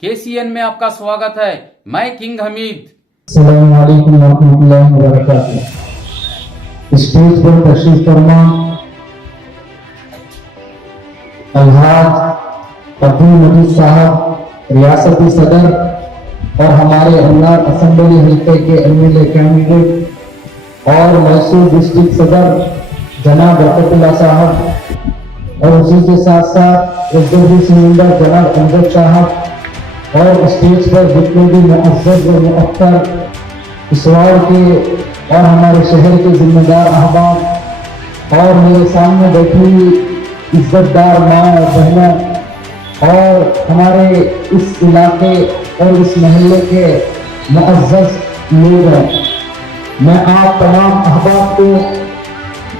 KCN में आपका स्वागत है। मैं किंग हमीद। अस्सलाम वालेकुम रहमतुल्लाहि व बरकातुहू। स्टेज पर तशरीफ फरमा अलहाज अब्दुल मजीद साहब रियासती सदर और हमारे अल्लाह असेंबली हल्के के एमएलए कैंडिडेट और मैसूर डिस्ट्रिक्ट सदर जनाब बरकतुल्लाह साहब और उसी के साथ साथ एग्जीक्यूटिव मेंबर जनाब अमजद साहब और स्टेज पर जितने भी मुअज़्ज़ज़ व मुअत्तर इस वार्ड के और हमारे शहर के जिम्मेदार अहबाब और मेरे सामने बैठी हुई इज्जतदार माँ और बहनों और हमारे इस इलाके और इस महल्ले के मुअज़्ज़ज़ लोग हैं, मैं आप तमाम अहबाब को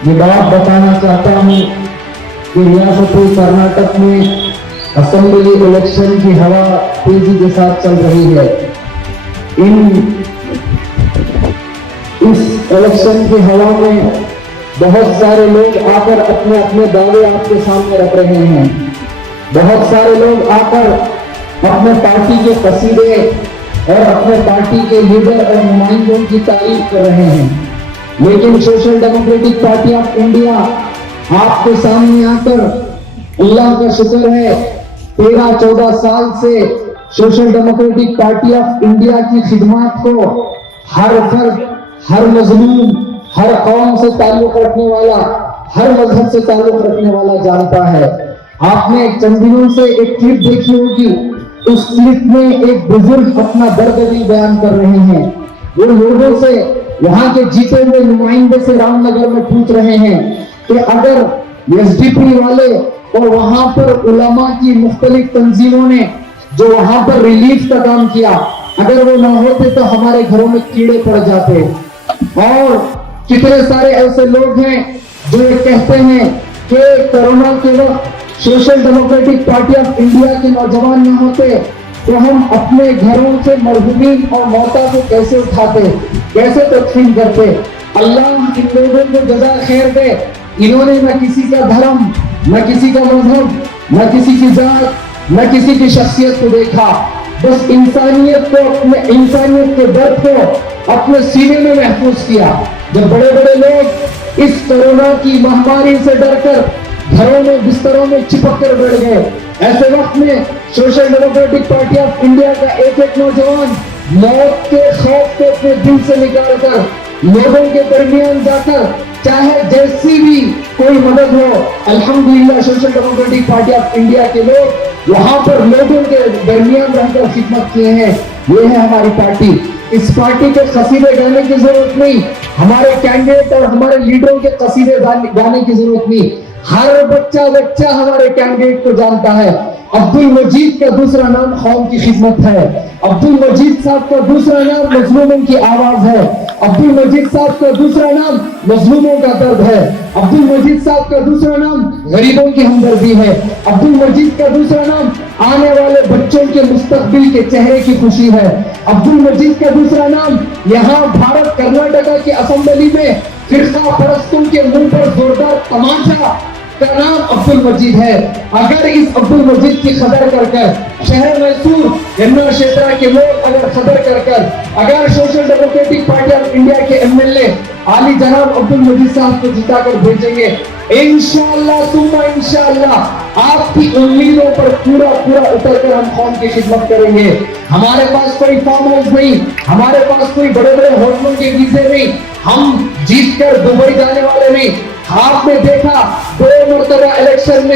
ये बात बताना चाहता हूँ कि रियासत कर्नाटक में असेंबली इलेक्शन की हवा तेजी के साथ चल रही है। इस इलेक्शन की हवा में बहुत सारे लोग आकर अपने अपने दावे आपके सामने रख रहे हैं। बहुत सारे लोग आकर अपने पार्टी के कसीदे और अपने पार्टी के लीडर और नुमाइंदों की तारीफ कर रहे हैं, लेकिन social democratic party of India आपके सामने आकर अल्लाह का शुक्र है 13-14 साल से social democratic party of India की खिदमत को हर फर्द, हर मजलूम, हर कौम से ताल्लुक रखने वाला, हर मजहब से ताल्लुक रखने वाला जानता है। आपने चंद दिनों से एक क्लिप देखी होगी, उस क्लिप में एक बुजुर्ग अपना दर्द दिल बयान कर रहे हैं। वो लोगों से, वहां के जीते हुए नुमाइंदे से रामनगर में पूछ रहे हैं कि अगर एसडीपी वाले और वहां पर उलमा की मुख्तलिफ तंजीमों ने जो वहां पर रिलीफ का काम किया, अगर वो ना होते तो हमारे घरों में कीड़े पड़ जाते। और कितने सारे ऐसे लोग हैं जो ये कहते हैं कि कोरोना के वक्त social democratic party of India के नौजवान न होते तो हम अपने घरों से मरहूमीन और मौता को कैसे उठाते, कैसे तदफीन करते। अल्लाह इन लोगों को जज़ा खैर दे। इन्होंने न किसी का धर्म, न किसी का मजहब, न किसी की जात, न किसी की शख्सियत को देखा, बस इंसानियत को, अपने इंसानियत के दर्द को अपने सीने में महफूज किया। जब बड़े बड़े लोग इस कोरोना की महामारी से डरकर घरों में बिस्तरों में चिपक कर बैठ गए, ऐसे वक्त में social democratic party of India का एक एक नौजवान मौत के खौफ को अपने दिल से निकाल कर लोगों के दरमियान जाकर, चाहे जैसी भी कोई मदद हो, अल्हम्दुलिल्लाह social democratic party of India के लोग वहां पर लोगों के दरमियान रहकर खिदमत किए हैं। ये है हमारी पार्टी। इस पार्टी के कसीदे गाने की जरूरत नहीं, हमारे कैंडिडेट और हमारे लीडरों के कसीदे गाने की जरूरत नहीं। हर बच्चा हमारे कैंडिडेट को जानता है। अब्दुल मजीद का दूसरा नाम कौम की खिदमत है। अब्दुल मजीद साहब का दूसरा नाम मजलूमों की आवाज है। अब्दुल मजीद साहब का दूसरा नाम मजलूमों का दर्द है। अब्दुल मजीद साहब का दूसरा नाम गरीबों की हमदर्दी है। अब्दुल मजीद का दूसरा नाम आने वाले बच्चों के मुस्तकबिल के चेहरे की खुशी है। अब्दुल मजीद का दूसरा नाम यहाँ भारत कर्नाटका की असेंबली में फिरका परस्तों के मुंह पर जोरदार तमाचा का नाम अब्दुल मजीद है। अगर इस अब्दुल मजीद की कदर कर शहर मैसूर यमुना क्षेत्र के लोग अगर कदर कर अगर social democratic party of India के एमएलए आली जनाब अब्दुल मजीद साहब को जिताकर भेजेंगे, इंशाअल्लाह सुम्मा इंशाअल्लाह आपकी उम्मीदों पर पूरा उतर कर हम कौम की खिदमत करेंगे। हमारे पास कोई फार्म हाउस नहीं, हमारे पास कोई बड़े बड़े होटलों के वीजे नहीं, हम जीत कर दुबई जाने वाले नहीं। आपने देखा दो मरतबा इलेक्शन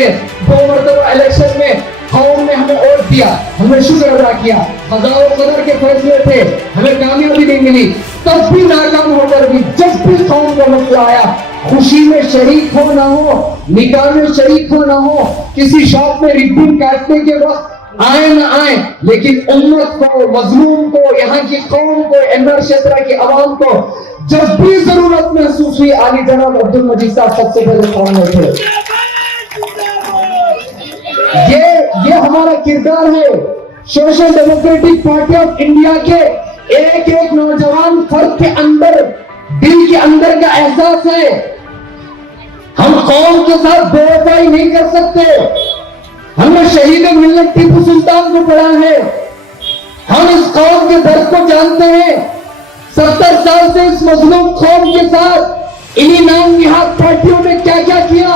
में कौम ने हमें वोट दिया, हमने शुक्र अदा किया, क़ज़ा व क़दर के फैसले थे, हमें कामयाबी नहीं मिली, तब भी नाकाम होकर भी जब भी कौम का मसला आया, खुशी में शरीक हो ना हो, निकाह में शरीक हो ना हो, किसी शॉप में रिबन काटने के वक्त आए ना आए, लेकिन उम्मत को, मजलूम को, यहाँ की कौम को, एनआर क्षेत्र की आवाम को जब भी जरूरत महसूस हुई, आली जनाब अब्दुल मजीद साहब सबसे पहले सामने थे। ये हमारा किरदार है। Social democratic party of India के एक एक नौजवान फर्द के अंदर, दिल के अंदर का एहसास है। हम कौम के साथ बेवफाई नहीं कर सकते। हमने शहीद मिल्लत टीपू सुल्तान को पढ़ा है, हम इस कौम के दर्द को जानते हैं। 70 साल से इस मजलूम कौम के साथ इन्हीं नाम निहाद पार्टियों ने क्या क्या किया।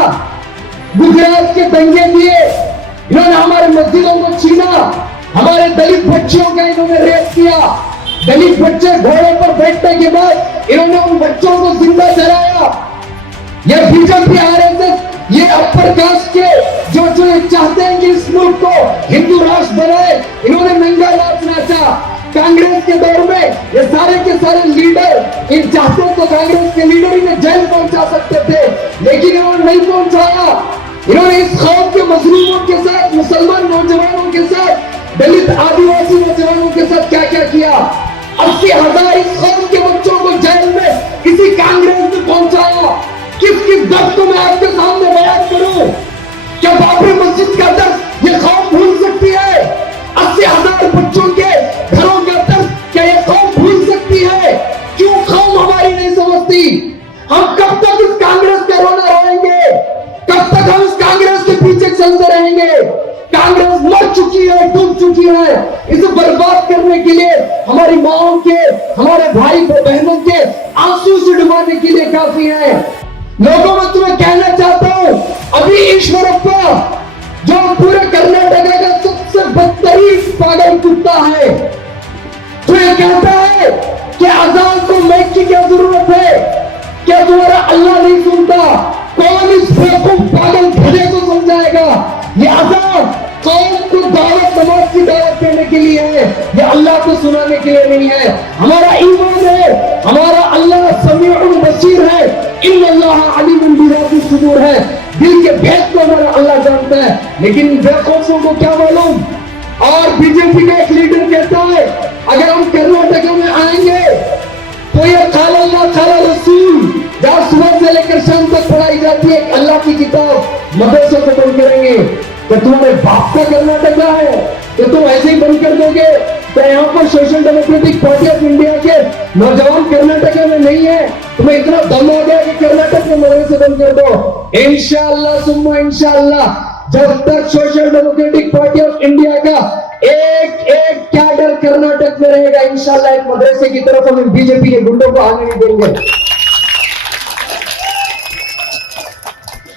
गुजरात के दंगे दिए, इन्होंने हमारे मस्जिदों को छीना, हमारे दलित बच्चियों का इन्होंने रेप किया। दलित बच्चे घोड़े पर बैठने के बाद इन्होंने उन बच्चों को जिंदा जलाया। ये बीजेपी आरएसएस, ये अपर कास्ट के जो चाहते हैं कि इस मुल्क को हिंदू राष्ट्र बनाए, इन्होंने नंगा नाच नाचा। कांग्रेस के दौर में ये सारे के सारे लीडर इन चाहते तो कांग्रेस के लीडर इन्हें जेल पहुंचा सकते थे, लेकिन इन्होंने नहीं पहुंचाया। इन्होंने इस कौम के मजलूमों के साथ, मुसलमान नौजवानों के साथ, दलित आदिवासी नौजवानों के साथ क्या क्या किया। 80,000 इस कौम के बच्चों को जेल में किसी कांग्रेस ने पहुंचाया। किस किस दर्द को मैं आपके सामने बयान करूं? क्या बाबरी मस्जिद का दर्द ये कौम भूल सकती है? 80,000 बच्चों के घरों का दर्द क्या ये कौम भूल सकती है? क्यों कौम हमारी नहीं समझती? हम कब तक इस कांग्रेस का रोना रोएंगे? कब तक हम इस कांग्रेस के पीछे चलते रहेंगे? कांग्रेस मर चुकी है, डूब चुकी है। इसे बर्बाद करने के लिए हमारी माओं के, हमारे भाई बहनों के आंसू से डुबाने के लिए काफी है। लोगों में तुम्हें कहना चाहता हूं, अभी ईश्वरप्पा जो पूरे कर्नाटक का सबसे बदतरीन पागल कुत्ता है, तो ये कहता है कि अजान को माइक की क्या जरूरत है? क्या तुम्हारा अल्लाह नहीं सुनता? कौन इस बेवकूफ पागल गधे को समझाएगा? ये अजान कौम को दावत, नमाज की दावत करने के लिए है, ये अल्लाह को सुनाने के लिए नहीं है। हमारा ईमान है, हमारा अल्लाह समीउल बसीर है, इन्नल्लाह अलीमुन बिज़ाति सुदूर है। दिल के भेद को हमारा अल्लाह जानता है, लेकिन बेवकूफों को क्या मालूम। और बीजेपी का एक लीडर कहता है अगर हम कर्नाटक में आएंगे तो ये काला अल्लाह काला रसूल जहाँ सुबह से लेकर शाम तक पढ़ाई जाती है, अल्लाह की किताब मदरसों को बंद करेंगे। तो तुम्हारे बाप का कर्नाटक है तो तुम ऐसे ही बंद कर दोगे? तो यहाँ पर social democratic party of India के नौजवान कर्नाटक में नहीं है? तुम्हें इतना दम हो गया कि कर्नाटक में मदरसे बंद कर दो? इंशाअल्लाह सुम्मा इंशाअल्लाह, जब तक social democratic party of India का एक एक कैडर कर्नाटक में रहेगा, इंशाअल्लाह एक मदरसे की तरफ हम बीजेपी के गुंडों को आने नहीं देंगे।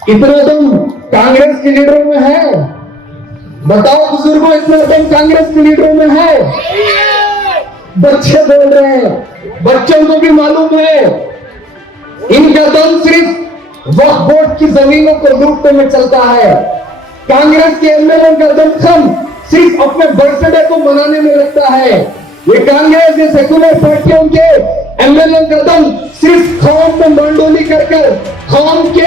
इतना दम कांग्रेस के लीडरों में है? बताओ बुजुर्गों, इतना दम कांग्रेस के लीडरों में है? बच्चे बोल रहे हैं, बच्चों को भी मालूम है इनका दम सिर्फ वक्फ बोर्ड की जमीनों को लूटने में चलता है। कांग्रेस के एमएलए का दम खम सिर्फ अपने बर्थडे को मनाने में लगता है। ये कांग्रेस के सेकुलर पार्टियों के एमएलए का दम सिर्फ कौम में मंडोली कर कौम के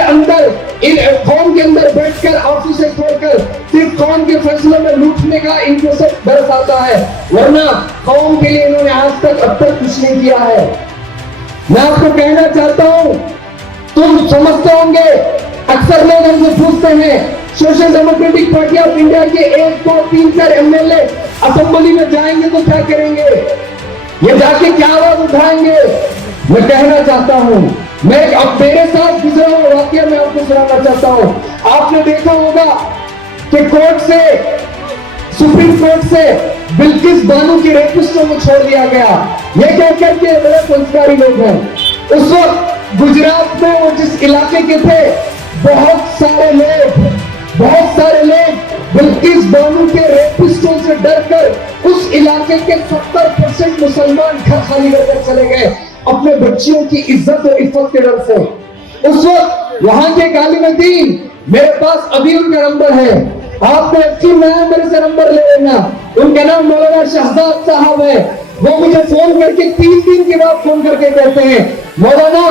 अंदर बैठकर ऑफिस छोड़कर सिर्फ कौम के फैसलों में लूटने का इनको सब बरस आता है, वरना कौम के लिए इन्होंने आज तक अब तक कुछ नहीं किया है। मैं आपको कहना चाहता हूं, तुम समझते होंगे, अक्सर लोग हमसे पूछते हैं social democratic party of India के 1, 2, 3, 4 एमएलए असेंबली में जाएंगे तो क्या करेंगे? ये जाके क्या आवाज उठाएंगे? मैं कहना चाहता हूं, मैं अब मेरे साथ गुजरा हुआ वाकया मैं आपको सुनाना चाहता हूं। आपने देखा होगा कि कोर्ट से, सुप्रीम कोर्ट से बिल्किस बानो की रेपिस्टों को छोड़ दिया गया। ये कहकर के बड़े संस्कारी लोग हैं। उस वक्त गुजरात में वो जिस इलाके के थे, बहुत सारे लोग बिल्किस बानो के रेपिस्टों से डरकर उस इलाके के 70% मुसलमान घर खाली करके चले गए अपने बच्चियों की इज्जत और इफ्फत के डर से। उस वक्त वहां के आलिम दीन, मेरे पास अभी उनका नंबर है, आपने अच्छी नया मेरे से नंबर ले लेना। उनका नाम मौलाना शहजाद साहब है। वो मुझे फोन करके 3 दिन के बाद फोन करके कहते हैं, मौलाना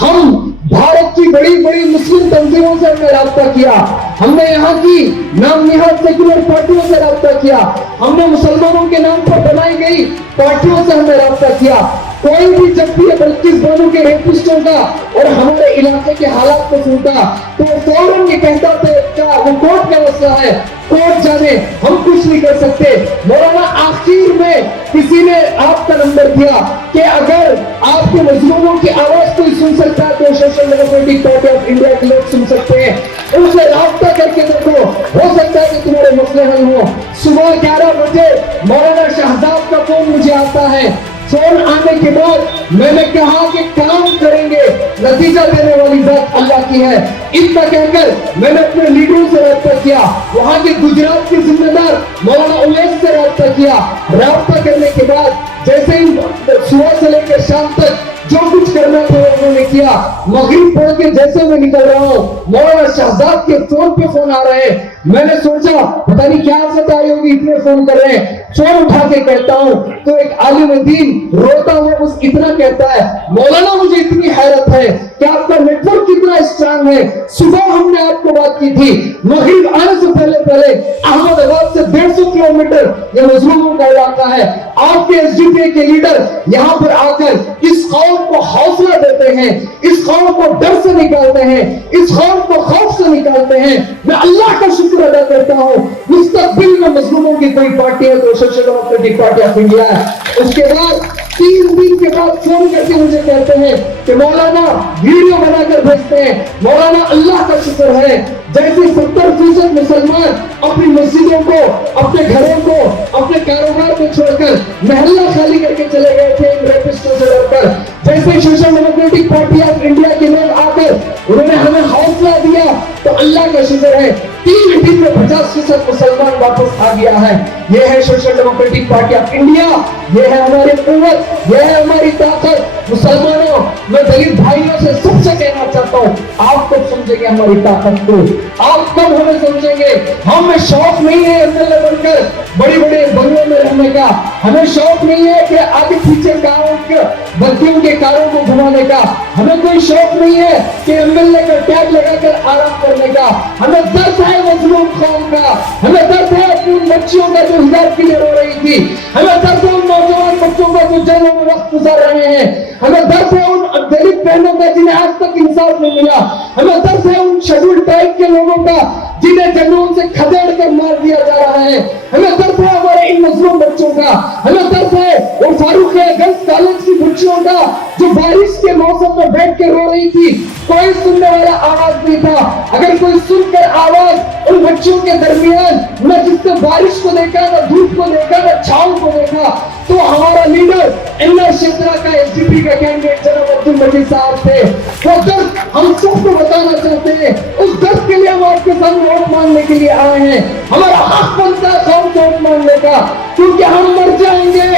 हम भारत की बड़ी बड़ी मुस्लिम तंजीमों से हमने राब्ता किया, हमने यहाँ की नाम निहाद सेकुलर पार्टियों से राब्ता किया, हमने मुसलमानों के नाम पर बनाई गई पार्टियों से हमने राब्ता किया। कोई भी जब भी बिल्किस बानो के रेपिस्टों का और हमारे इलाके के हालात को सुनता तो फौरन ये कहता था वो कोर्ट का मसला है, कोर्ट जाने, हम कुछ नहीं कर सकते। मौलाना आखिर में किसी ने आपका नंबर दिया कि अगर आपके मजलूमों की आवाज कोई सुन सकता है तो social democratic party of India के लोग सुन सकते हैं, उनसे राब्ता करके देखो, हो सकता है कि तुम्हारे मसले हल हो। सुबह 11 बजे मौलाना शहजाद का फोन मुझे आता है। फोन आने के बाद मैंने कहा कि काम करेंगे, नतीजा देने वाली बात अल्लाह की है। इतना कहकर मैंने अपने लीडरों से राब्ता किया, वहां के गुजरात के जिम्मेदार मौलाना उवैस से राब्ता किया। राब्ता करने के बाद जैसे ही सुबह से लेकर शाम तक जो कुछ करना था उन्होंने किया। मगरिब पढ़ के जैसे मैं निकल रहा हूँ, मौलाना शहजाद के फोन पे फोन आ रहे हैं। मैंने सोचा पता नहीं क्या आफत आई होगी, इतने फोन कर रहे हैं। फोन उठा के कहता हूँ तो एक आलिम दीन रोता हुआ बस इतना कहता है, मौलाना मुझे इतनी हैरत है कि आपका नेटवर्क कितना स्ट्रांग है। सुबह हमने आपको बात की थी, मगरिब आने से पहले अहमदाबाद से 150 किलोमीटर ये मजलूमों का इलाका है। आपके एसडीपी के लीडर यहाँ पर आकर इस कौम को हौसला देते हैं, इस कौम को डर से निकालते हैं, इस कौम को खौफ से निकालते हैं। मैं अल्लाह का शुक्र अदा करता हूँ, मुस्तकबिल में मजलूमों की कोई पार्टी है तो social democratic party of India है। उसके बाद 3 दिन के बाद फोन करके मुझे कहते हैं कि मौलाना वीडियो बनाकर भेजते हैं। मौलाना अल्लाह का शुक्र है, जैसे 70% मुसलमान अपनी मस्जिदों को, अपने घरों को, अपने कारोबार को छोड़कर महल्ला खाली करके चले गए थे इन रेपिस्टों से डरकर, जैसे social democratic party of India के लोग आकर उन्होंने हमें हौसला दिया, तो अल्लाह का शुक्र है 3 दिन में 50% मुसलमान वापस आ गया है। ये है social democratic party of India, ये है हमारी कुव्वत, ये है हमारी ताकत। मुसलमानों, मैं दलित भाइयों से सबसे कहना चाहता हूँ, आप कब समझेंगे हमारी ताकत को, आप कब हमें समझेंगे। हमें शौक नहीं है एमएलए बनकर बड़े बड़े बंगलों में रहने का, हमें शौक नहीं है कि आगे पीछे कारों के बत्तियों के कारों को घुमाने का, हमें कोई शौक नहीं है कि एमएलए का टैग लगाकर आराम करने का। हमें दर्द है मजलूम कौम का, हमें दर्द है अपनी बच्चियों का जो हिजाब के लिए रो रही थी, हमें दर्द है उन नौजवान बच्चों का जो जेलों में वक्त गुजार रहे हैं, हमें दर्द है उन दलित बहनों का जिन्हें आज तक इंसाफ नहीं मिला, हमें दर्द है उन शेड्यूल ट्राइब के लोगों का जिन्हें जंगलों से खदेड़ कर मार दिया जा रहा है, हमें दर्द है हमारे इन मजलूम बच्चों का, हमें दर्द है और फारूक गंज कॉलेज की बच्चियों का जो बारिश के मौसम में बैठ के रो रही थी, कोई सुनने वाला आवाज नहीं था। अगर कोई सुनकर आवाज उन बच्चियों के दरमियान न जिसने बारिश को देखा, न धूप को देखा, न छाव को देखा, तो हमारा लीडर एनआर क्षेत्र का एसडीपी का कैंडिडेट जनाब अब्दुल मजीद साहब थे। वो दर्द हम सबको बताना चाहते हैं, उस दर्द के लिए हम आपके सामने वोट मांगने के लिए आए हैं। हमारा हक बनता है कौन से वोट मांगने का, क्योंकि हम मर जाएंगे,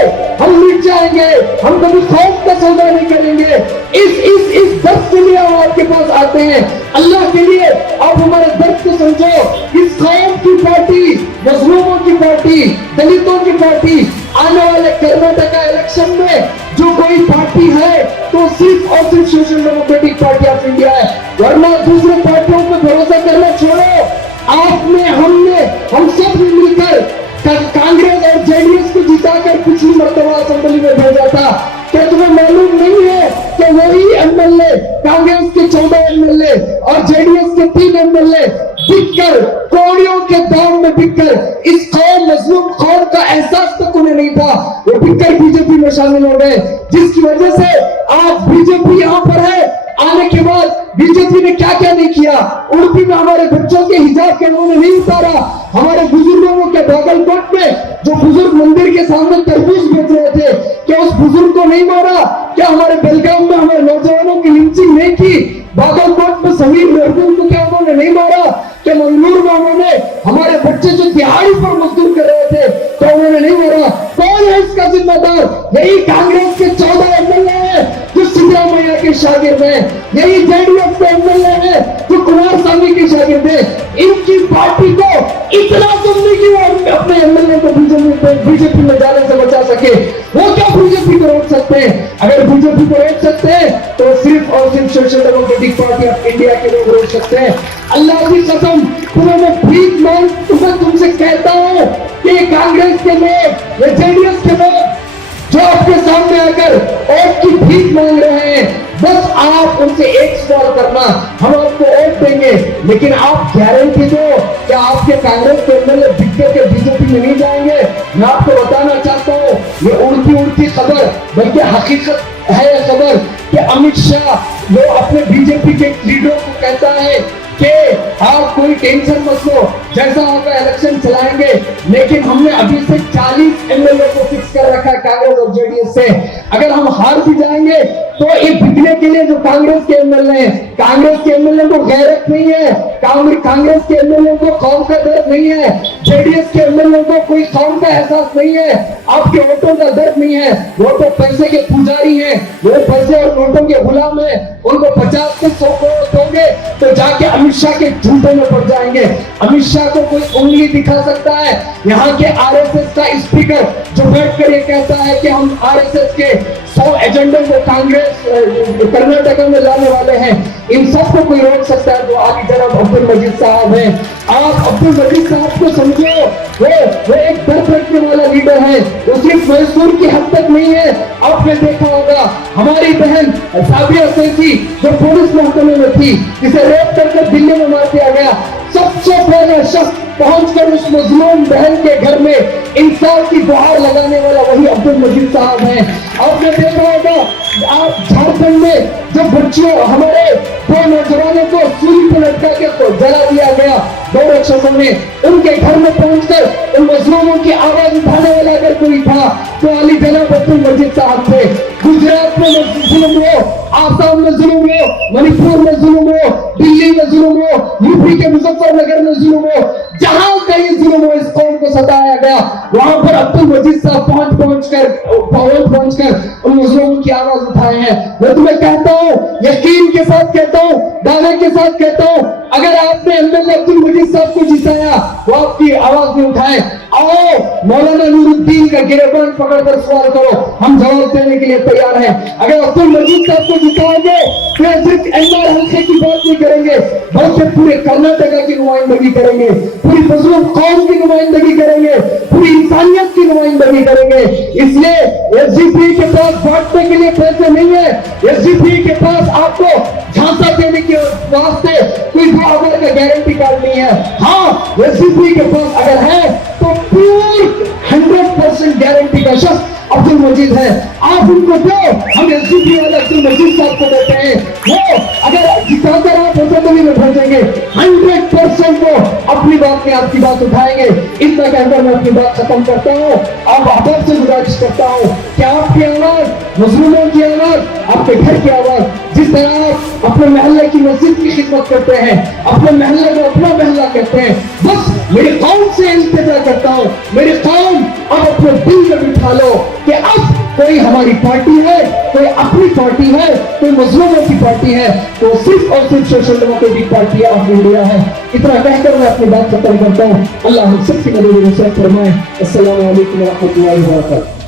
हम मिट जाएंगे, हम कभी खौफ का सौदा नहीं करेंगे। इस दर्द के लिए हम आपके पास आते हैं। अल्लाह के लिए आप हमारे दर्द को समझो। इस कौम की पार्टी, मजलूमों की पार्टी, दलितों की पार्टी, आने वाले कर्नाटक इलेक्शन में जो कोई पार्टी है तो सिर्फ और सिर्फ social democratic party of India है, वरना दूसरे पार्टियों पर भरोसा करना छोड़ो। आपने, हमने, हम सब ने मिलकर कांग्रेस और जेडीएस को जिताकर पिछली मर्तबा असेंबली में भेजा था। क्या तुम्हें मालूम नहीं है कि वही एमएलए, कांग्रेस के 14 एमएलए और जेडीएस के 3 एमएलए बिककर, कौड़ियों के दाम में बिककर, इस कौम मजलूम कौम का एहसास तक उन्हें नहीं था, वो बिककर बीजेपी में शामिल हो गए, जिसकी वजह से आज बीजेपी यहाँ पर है। आने के बाद बीजेपी ने क्या क्या नहीं किया। उड़पी में हमारे बच्चों के हिजाब के उन्होंने नहीं उतारा, हमारे बुजुर्गों के बागलकोट में जो बुजुर्ग मंदिर के सामने तरबूज बेच रहे थे, क्या उस बुजुर्ग को नहीं मारा? क्या हमारे बेलगाम में हमारे नौजवानों की लिंचिंग नहीं की? बागलकोट में समीर महबूब को क्या उन्होंने नहीं मारा? क्या मंगलूर में उन्होंने हमारे बच्चे जो दिहाड़ी पर मजदूर कर रहे थे तो उन्होंने नहीं मारा? कौन है इसका जिम्मेदार? यही कांग्रेस के 14 एमएलए हैं जो सिद्धरामैया के शागिर्द हैं, यही जेडीएस के एमएलए हैं जो कुमार स्वामी के शागिर्द हैं। इनकी पार्टी को इतना सुनने की वो अपने एमएलए को बीजेपी में जाने से बचा सके, वो क्या बीजेपी को रोक सकते हैं? अगर बीजेपी को रोक सकते हैं तो सिर्फ और सिर्फ social democratic party of India के लोग रोक सकते हैं। अल्लाह की कसम, तुम्हें मैं भीख मांग तुमसे कहता हूँ कि कांग्रेस के लोग या जेडीएस के लोग जो आपके सामने आकर वोट की भीख मांग रहे हैं, बस आप उनसे एक सवाल करना, हम आपको वोट देंगे, लेकिन आप गारंटी दो कि आपके कांग्रेस के एमएलए बिक के बीजेपी में नहीं जाएंगे। मैं आपको बताना चाहता हूँ, ये उड़ती खबर बल्कि हकीकत है ये खबर कि अमित शाह वो अपने बीजेपी के लीडरों को कहता है कि आप कोई टेंशन मत लो, जैसा होगा इलेक्शन चलाएंगे, लेकिन हमने अभी से 40 एमएलए को फिक्स कर रखा है कांग्रेस और जेडीएस से। अगर हम हार भी जाएंगे तो ये बिकने के लिए जो कांग्रेस के एमएलए हैं, कांग्रेस के एमएलए को गैरत नहीं है, कांग्रेस के एमएलए को कौम का दर्द नहीं है, जेडीएस के एमएलए को कोई कौम का एहसास नहीं है, आपके वोटों का दर्द नहीं है। वो तो पैसे के पुजारी हैं, वो पैसे और नोटों के गुलाम हैं। उनको 50 से 100 करोड़ दोगे तो जाके अमित शाह के झूठे में पड़ जाएंगे। अमित शाह को कोई उंगली दिखा सकता है? यहाँ के आरएसएस का स्पीकर जो बैठकर ये कहता है कि हम आरएसएस के 100 एजेंडे को कांग्रेस कर्नाटक में लाने वाले हैं, इन सबको कोई रोक सकता है? तो आगे जनाब अब्दुल मजीद साहब हैं। आप अब्दुल मजीद साहब को समझो, वो एक दर्द रखने वाला लीडर है, वो सिर्फ मैसूर की हद तक नहीं है। आपने देखा होगा हमारी बहन साबिया सैफी जो पुलिस महकमे में थी, जिसे रेप करके दिल्ली में मार दिया गया, सबसे पहले शख्स पहुंचकर उस मजलूम बहन के घर में इंसाफ की गुहार लगाने वाला वही अब्दुल मजीद साहब हैं। आपने देखा होगा आप झारखंड में जो बच्चियों हमारे 2 नौजवानों को सूली पर लटका के जला दिया गया 2 राक्षसों ने, उनके घर में पहुंचकर उन मजलूमों की आवाज उठाने वाला अगर कोई था तो अली जनाब अब्दुल मजीद साहब थे। गुजरात में जुल्म हो, आसाम में जुल्म हो, मणिपुर में जुल्म हो, दिल्ली में जुल्म हो, यूपी के मुजफ्फरनगर में जुल्म हो, जहां कहीं जुल्म हो इस कौम को सताया गया, वहां पर अब्दुल मजीद साहब पहुंचकर उन मुजलूमों की आवाज उठाए हैं। मैं तुम्हें कहता हूं, यकीन के साथ कहता हूं, दावे के साथ कहता हूं, अगर आपने एमएलए अब्दुल मजीद साहब को जिताया वो आपकी आवाज नहीं उठाए, आओ मौलाना नूरुद्दीन का गिरबान पकड़कर सवाल करो, हम जवाब देने के लिए तैयार हैं। अगर अब्दुल मजीद साहब को जिताओगे तो सिर्फ एमआर हल्के की बात नहीं करेंगे, बल्कि पूरे कर्नाटका की नुमाइंदगी करेंगे, पूरी मजलूम कौम की नुमाइंदगी करेंगे, पूरी इंसानियत की नुमाइंदगी करेंगे। इसलिए एसजीपी के पास बांटने के लिए पैसे नहीं है, एसजीपी के पास आपको झांसा देने के वास्ते कोई 2000 का गारंटी कार्ड नहीं है। हाँ, एसजीपी के पास अगर है तो पूरी 100% गारंटी का शख्स अब्दुल मजीद है। आप उनको दो, हम एसजीपी वाले अब्दुल मजीद साहब को देते हैं, वो अगर जिताकर आप असेंबली में भेजेंगे 100% को अपनी बात में आपकी बात उठाएंगे। इतना कहकर मैं अपनी बात खत्म करता हूँ। आप आप से गुजारिश करता हूँ कि आपकी आवाज, मुस्लिमों की आवाज, आपके घर की आवाज, जिस तरह आप अपने मोहल्ले की मस्जिद की खिदमत करते हैं, अपने मोहल्ले को अपना मोहल्ला कहते हैं, बस मेरी कौम से इल्तिजा करता हूँ, मेरी कौम अब अपने दिल में बिठा लो कि अब कोई हमारी पार्टी है, कोई अपनी पार्टी है, कोई मुस्लिमों की पार्टी है, तो सिर्फ और सिर्फ social democratic party of India है। इतना कहकर मैं अपनी बात खत्म करता हूँ। अल्लाह हम सबकी मदद फरमाए। अस्सलामु अलैकुम व रहमतुल्लाहि व बरकातहू।